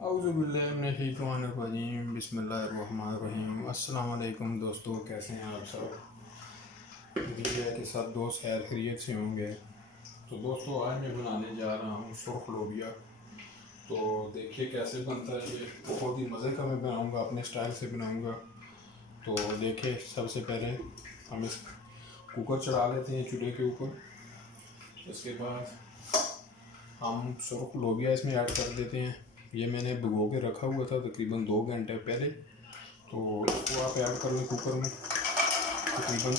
औज़ुबिल्लाहिमिनश्शैतानिर्रजीम बिस्मिल्लाहिर्रहमानिर्रहीम। अस्सलाम वालेकुम दोस्तों, कैसे हैं आप सब? उम्मीद है कि सब दोस्त खैर खैरियत से होंगे। तो दोस्तों, आज मैं बनाने जा रहा हूँ सुर्ख लोबिया। तो देखिए कैसे बनता है। ये बहुत ही मज़े का मैं बनाऊँगा, अपने स्टाइल से बनाऊँगा। तो देखिए, सबसे पहले हम इस कुकर चढ़ा लेते हैं चूल्हे के ऊपर। उसके बाद हम सुर्ख लोबिया इसमें ऐड कर देते हैं। ये मैंने भिगो के रखा हुआ था तकरीबन 2 घंटे पहले। तो इसको आप ऐड कर लें कुकर में। तकरीबन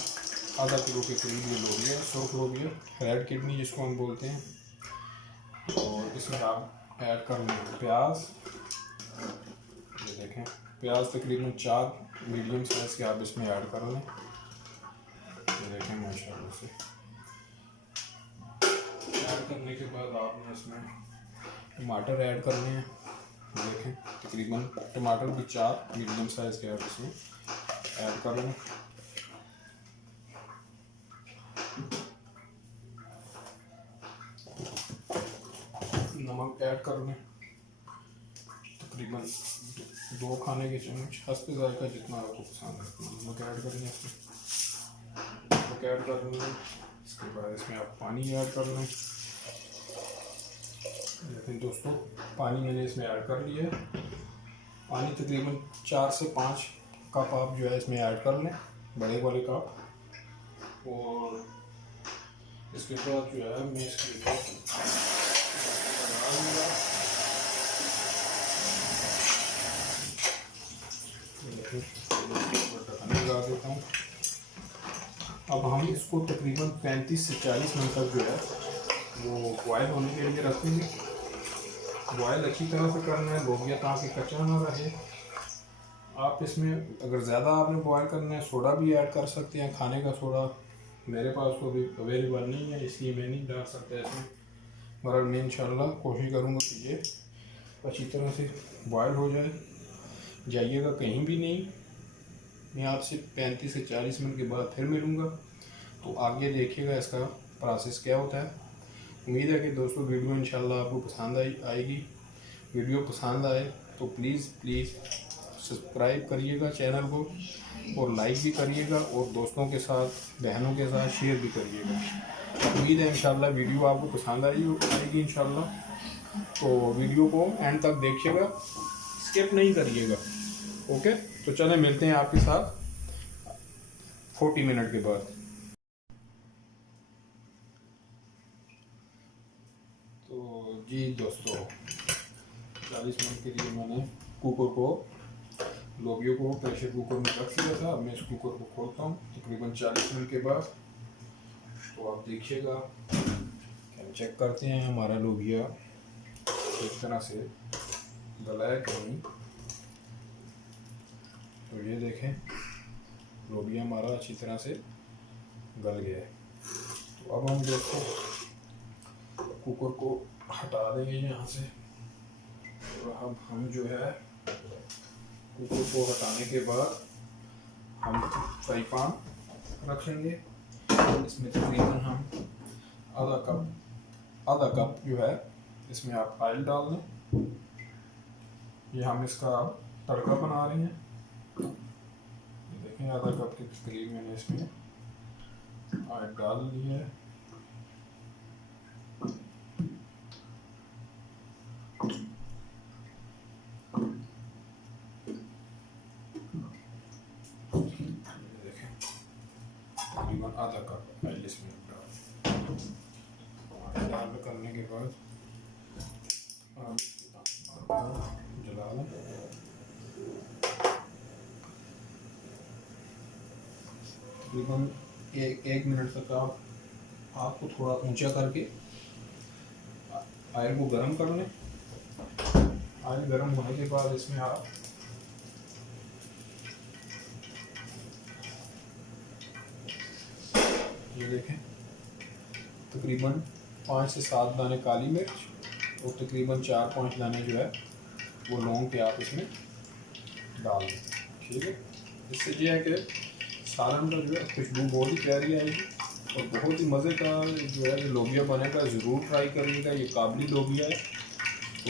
आधा किलो के करीब ये लोबिया, सुर्ख लोबिया, रेड किडनी जिसको हम बोलते हैं। और इसमें आप ऐड कर लें प्याज। ये देखें, प्याज तकरीबन 4 मीडियम साइज़ के आप इसमें ऐड कर लें। ये देखें माशाल्लाह से ऐड करने के बाद आपने इसमें टमाटर ऐड करने हैं। देखें, तकरीबन टमाटर भी 4 मीडियम साइज़ के आप इसमें ऐड कर लें। नमक ऐड कर लें, तकरीबन 2 खाने के चम्मच, हस्बे ज़ायक़ा जितना आपको पसंद है नमक ऐड करें इसमें। नमक ऐड कर लें। इसके बाद इसमें आप पानी ऐड कर लें। लेकिन दोस्तों, पानी मैंने इसमें ऐड कर लिया है। पानी तकरीबन 4 से 5 कप आप जो है इसमें ऐड कर लें, बड़े वाले कप। और इसके बाद जो है मैं इसके ऊपर ढक्कन लगा देता हूँ। अब हम इसको तकरीबन 35 से 40 मिनट तक जो है वो बॉयल होने के लिए रखेंगे। बॉयल अच्छी तरह से करना है लोबिया, ताकि कच्चा ना रहे। आप इसमें अगर ज़्यादा आपने बॉयल करना है सोडा भी ऐड कर सकते हैं, खाने का सोडा। मेरे पास तो अभी अवेलेबल नहीं है, इसलिए मैं नहीं डाल सकता इसमें। मगर मैं इंशाल्लाह कोशिश करूँगा कि ये अच्छी तरह से बॉयल हो जाइएगा कहीं भी नहीं। मैं आपसे 35 से 40 मिनट के बाद फिर मिलूँगा। तो आगे देखिएगा इसका प्रोसेस क्या होता है। उम्मीद है कि दोस्तों वीडियो इंशाल्लाह आपको पसंद आएगी। वीडियो पसंद आए तो प्लीज़ सब्सक्राइब करिएगा चैनल को, और लाइक भी करिएगा, और दोस्तों के साथ, बहनों के साथ शेयर भी करिएगा। उम्मीद है इंशाल्लाह वीडियो आपको पसंद आएगी इंशाल्लाह। तो वीडियो को एंड तक देखिएगा, स्किप नहीं करिएगा। ओके, तो चलें मिलते हैं आपके साथ 40 मिनट के बाद। तो जी दोस्तों, 40 मिनट के लिए मैंने लोबियों को प्रेशर कुकर में रख दिया था। अब मैं इस कुकर को खोलता हूँ तकरीबन 40 मिनट के बाद। तो आप देखिएगा, हम चेक करते हैं हमारा लोबिया एक तरह से गला है कि नहीं। तो ये देखें, लोबिया हमारा अच्छी तरह से गल गया है। तो अब हम दोस्तों कुकर को हटा देंगे यहाँ से। और अब हम जो है कुकर को हटाने के बाद हम फ्राई पैन रखेंगे। इसमें तकरीबन हम आधा कप जो है इसमें आप ऑयल डाल दें। ये हम इसका तड़का बना रहे हैं। देखें, आधा कप के करीब मैंने इसमें ऑयल डाल दिया है। देखें, तकरीबन आधा कप ऑयल इसमें डाल करने के बाद जला लें। तकरीबन एक मिनट तक आपको थोड़ा ऊंचा करके ऑयल को गर्म कर लें। ऑयल गर्म होने के बाद इसमें आप ये देखें, तकरीबन 5 से 7 दाने काली मिर्च और तकरीबन 4-5 दाने जो है वो लौंग के आप इसमें डाल दें। ठीक है, इससे ये है कि सालन का जो है खुशबू बहुत ही प्यारी आएगी और बहुत ही मज़े का जो है लोबिया बनेगा। ज़रूर ट्राई करिएगा, ये काबली लोबिया है।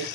1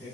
1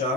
4